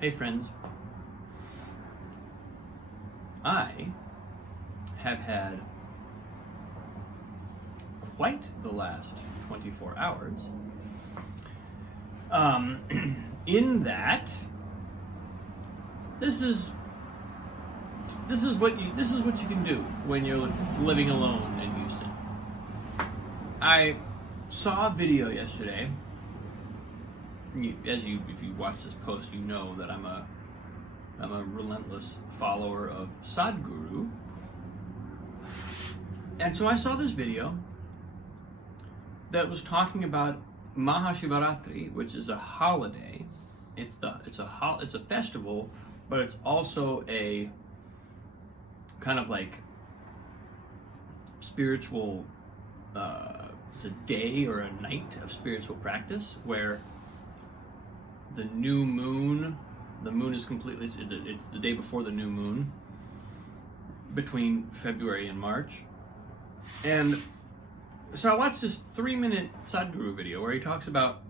Hey friends, I have had quite the last 24 hours. In that, this is what you can do when you're living alone in Houston. I saw a video yesterday. If you watch this post, you know that I'm a relentless follower of Sadhguru. And so I saw this video that was talking about Mahashivaratri, which is a holiday. It's a festival, but it's also a kind of like spiritual. It's a day or a night of spiritual practice where the new moon. The moon is completely. It's the day before the new moon, between February and March, and so I watched this 3-minute Sadhguru video where he talks about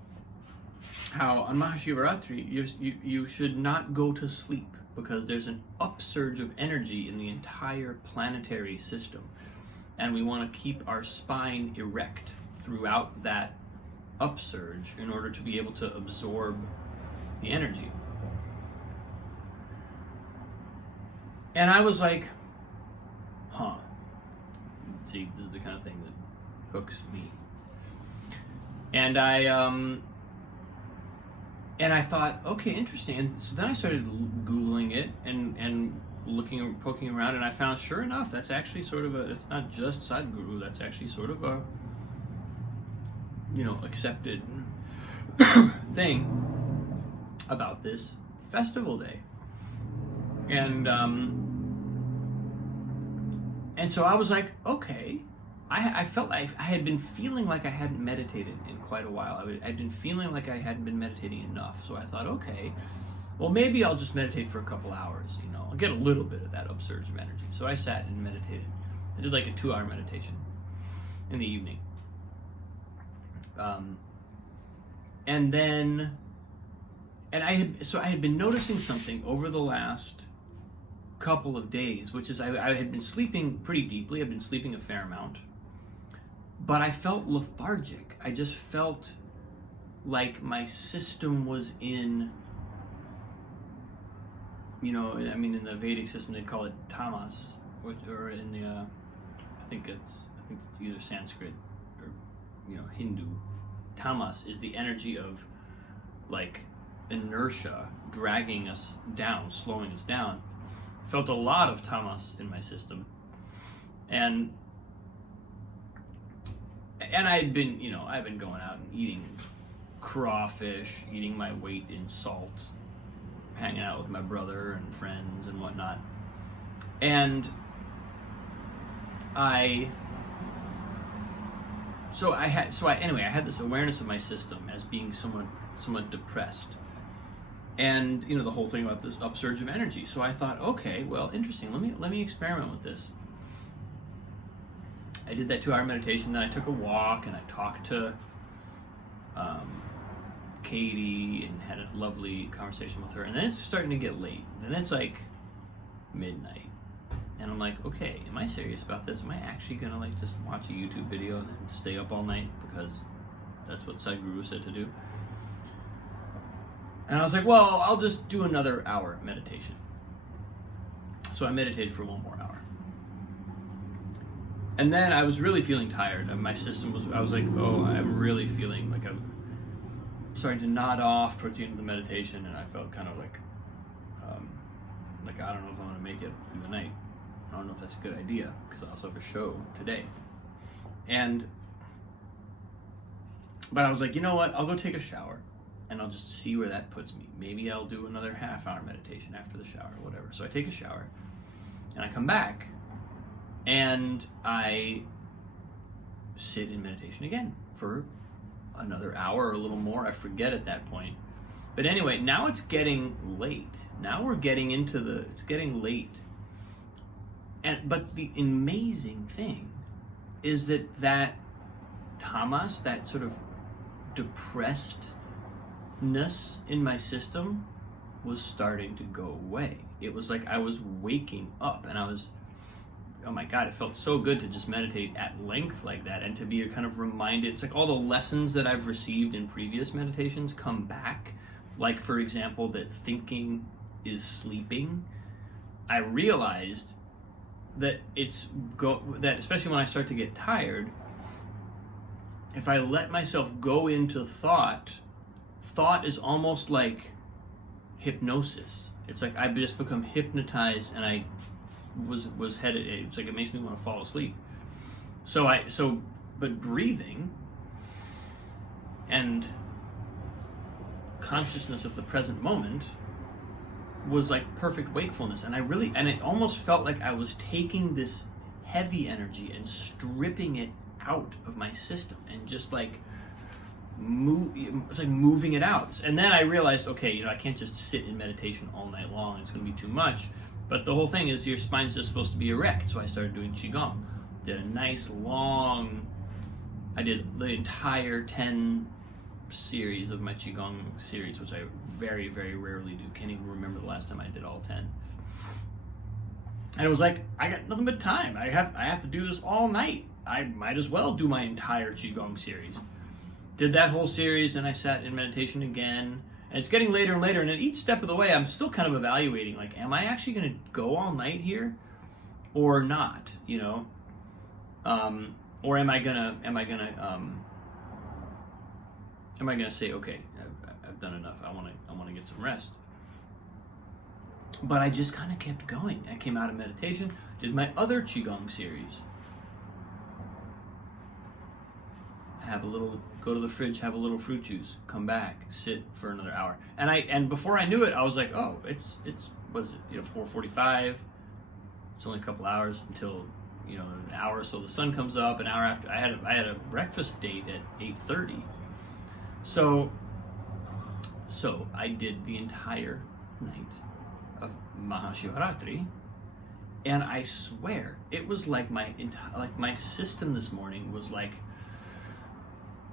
how on Mahashivaratri you should not go to sleep because there's an upsurge of energy in the entire planetary system, and we want to keep our spine erect throughout that upsurge in order to be able to absorb the energy. And I was like, see, this is the kind of thing that hooks me. And I thought, okay, interesting. And so then I started Googling it and looking, poking around, and I found, sure enough, that's actually sort of it's not just Sadhguru, that's actually sort of a, accepted thing about this festival day. And so I was like, okay. I felt like I had been feeling like I hadn't meditated in quite a while. I'd been feeling like I hadn't been meditating enough. So I thought, okay, well, maybe I'll just meditate for a couple hours. I'll get a little bit of that upsurge of energy. So I sat and meditated. I did like a 2-hour meditation in the evening. I had been noticing something over the last couple of days, which is I had been sleeping pretty deeply. I've been sleeping a fair amount, but I felt lethargic. I just felt like my system was in, in the Vedic system they call it tamas, or in the I think it's either Sanskrit or Hindu. Tamas is the energy of like inertia dragging us down, slowing us down. Felt a lot of tamas in my system, and I've been going out and eating crawfish, eating my weight in salt, hanging out with my brother and friends and whatnot, and I had this awareness of my system as being somewhat depressed. And the whole thing about this upsurge of energy. So I thought, okay, well, interesting. Let me experiment with this. I did that 2-hour meditation. Then I took a walk and I talked to Katie and had a lovely conversation with her. And then it's starting to get late. Then it's like midnight, and I'm like, okay, am I serious about this? Am I actually gonna just watch a YouTube video and then stay up all night because that's what Sadhguru said to do? And I was like, well, I'll just do another hour meditation. So I meditated for 1 more hour. And then I was really feeling tired. And my system I was like, oh, I'm really feeling like I'm starting to nod off towards the end of the meditation. And I felt kind of like I don't know if I'm going to make it through the night. I don't know if that's a good idea because I also have a show today. But I was like, you know what? I'll go take a shower. And I'll just see where that puts me. Maybe I'll do another half-hour meditation after the shower, whatever. So I take a shower, and I come back, and I sit in meditation again for another hour or a little more. I forget at that point. But anyway, now it's getting late. Now we're getting it's getting late. But the amazing thing is that tamas, that sort of depressedness in my system, was starting to go away. It was like I was waking up, and I was, oh my God, it felt so good to just meditate at length like that, and to be kind of reminded. It's like all the lessons that I've received in previous meditations come back. Like, for example, that thinking is sleeping. I realized that that especially when I start to get tired, if I let myself go into thought is almost like hypnosis. It's like I just become hypnotized, and I was headed. It's like it makes me want to fall asleep. But breathing and consciousness of the present moment was like perfect wakefulness, and it almost felt like I was taking this heavy energy and stripping it out of my system, and just like it's like moving it out. And then I realized, okay, I can't just sit in meditation all night long. It's going to be too much. But the whole thing is your spine's just supposed to be erect. So I started doing Qigong. Did a nice long, I did the entire 10 series of my Qigong series, which I very, very rarely do. Can't even remember the last time I did all 10. And it was like, I got nothing but time. I have to do this all night. I might as well do my entire Qigong series. Did that whole series, and I sat in meditation again. And it's getting later and later, and at each step of the way, I'm still kind of evaluating, like, am I actually going to go all night here, or not? Or am I gonna say, okay, I've done enough. I want to get some rest. But I just kind of kept going. I came out of meditation, did my other Qigong series. Go to the fridge, have a little fruit juice, come back, sit for another hour. And before I knew it, I was like, oh, it's what is it, 4:45. It's only a couple hours until, an hour or so the sun comes up. An hour after, I had a breakfast date at 8:30. So I did the entire night of Mahashivaratri, and I swear it was like my system this morning was like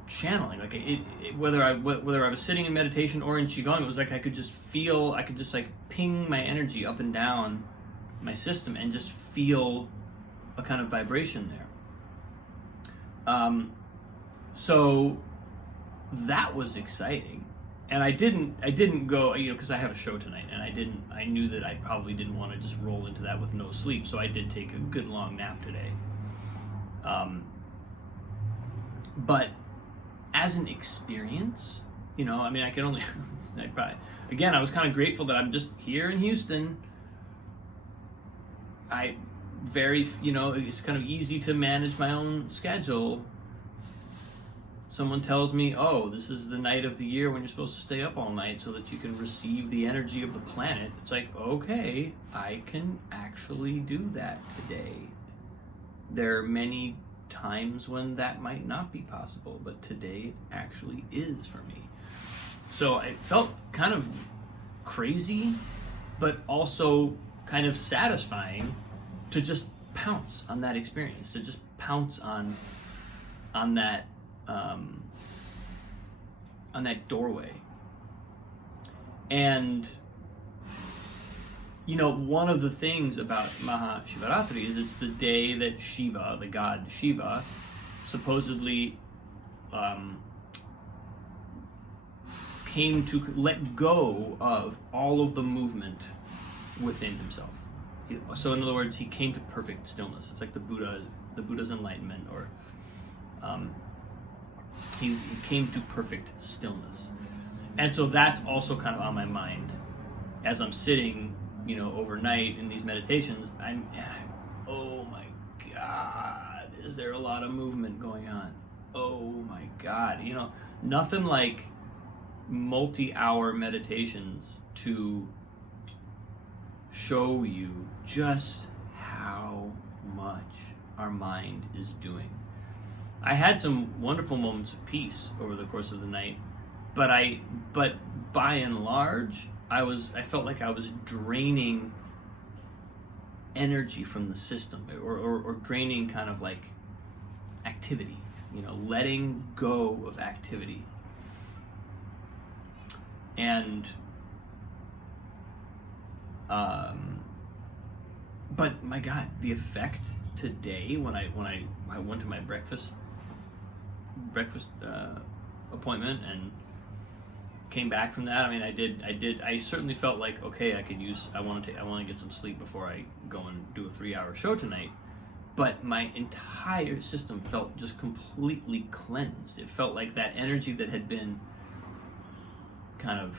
channeling, like whether I was sitting in meditation or in Qigong, it was like I could just like ping my energy up and down my system and just feel a kind of vibration there. So that was exciting, and I didn't go, because I have a show tonight, and I knew that I probably didn't want to just roll into that with no sleep, so I did take a good long nap today. But as an experience, I can only, again, I was kind of grateful that I'm just here in Houston. It's kind of easy to manage my own schedule. Someone tells me, oh, this is the night of the year when you're supposed to stay up all night so that you can receive the energy of the planet. It's like, okay, I can actually do that today. There are many times when that might not be possible, but today it actually is for me. So it felt kind of crazy, but also kind of satisfying to just pounce on that experience, to just pounce on that doorway. And one of the things about Mahashivaratri is it's the day that Shiva, the god Shiva, supposedly came to let go of all of the movement within himself. So in other words, he came to perfect stillness. It's like the Buddha's enlightenment, or he came to perfect stillness. And so that's also kind of on my mind as I'm sitting, overnight in these meditations. Oh my God, is there a lot of movement going on? Oh my God, nothing like multi-hour meditations to show you just how much our mind is doing. I had some wonderful moments of peace over the course of the night, but by and large, I felt like I was draining energy from the system, or draining kind of like activity, letting go of activity. And But my God, the effect today when I went to my breakfast appointment and came back from that. I mean, I certainly felt like, okay, I want to get some sleep before I go and do a 3-hour show tonight. But my entire system felt just completely cleansed. It felt like that energy that had been kind of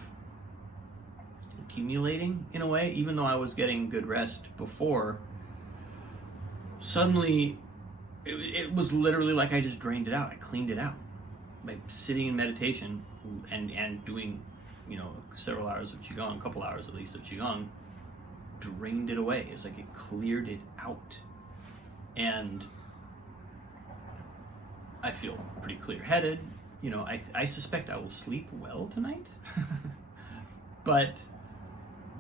accumulating in a way, even though I was getting good rest before, suddenly it was literally like I just drained it out. I cleaned it out by sitting in meditation and doing, several hours of Qigong, a couple hours at least of Qigong, drained it away. It's like it cleared it out. And I feel pretty clear-headed. I suspect I will sleep well tonight. But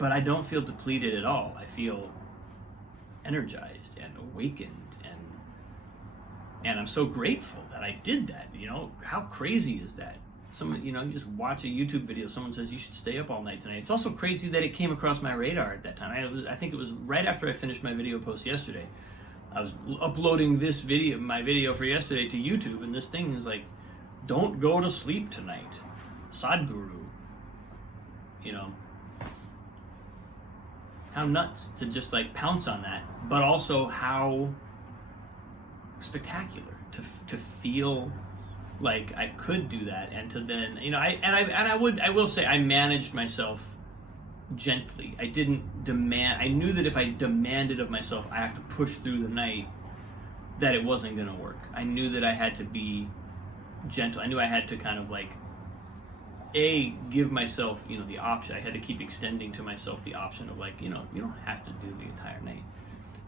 I don't feel depleted at all. I feel energized and awakened, and I'm so grateful that I did that. How crazy is that? You just watch a YouTube video, someone says you should stay up all night tonight. It's also crazy that it came across my radar at that time. I think it was right after I finished my video post yesterday. I was uploading my video for yesterday to YouTube, and this thing is like, don't go to sleep tonight. Sadhguru. How nuts to just like pounce on that, but also how spectacular to feel like I could do that, and to then I will say I managed myself gently. I didn't demand. I knew that if I demanded of myself I have to push through the night, that it wasn't going to work. I knew that I had to be gentle. I knew I had to kind of like give myself, the option. I had to keep extending to myself the option of like, you don't have to do the entire night.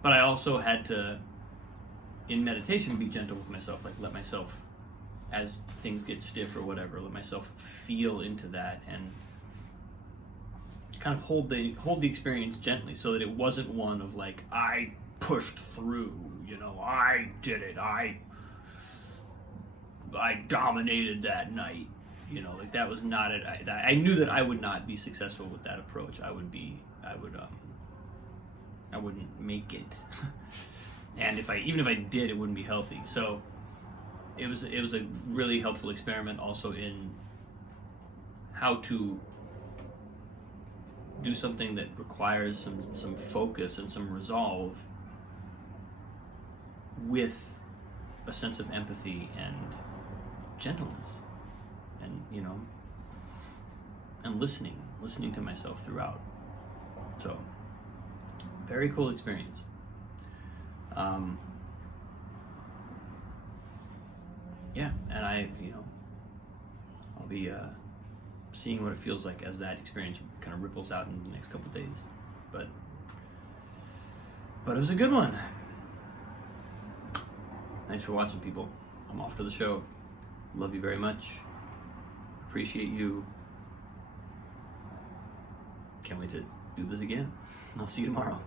But I also had to, in meditation, be gentle with myself, like let myself, as things get stiff or whatever, let myself feel into that and kind of hold the experience gently, so that it wasn't one of like, I pushed through, I did it, I dominated that night. Like that was not it. I knew that I would not be successful with that approach. I wouldn't make it. And even if I did, it wouldn't be healthy. So it was a really helpful experiment also in how to do something that requires some focus and some resolve with a sense of empathy and gentleness, and and listening to myself throughout. So very cool experience. And I'll be seeing what it feels like as that experience kind of ripples out in the next couple of days. But it was a good one. Thanks for watching, people. I'm off to the show. Love you very much. Appreciate you. Can't wait to do this again. I'll see you tomorrow.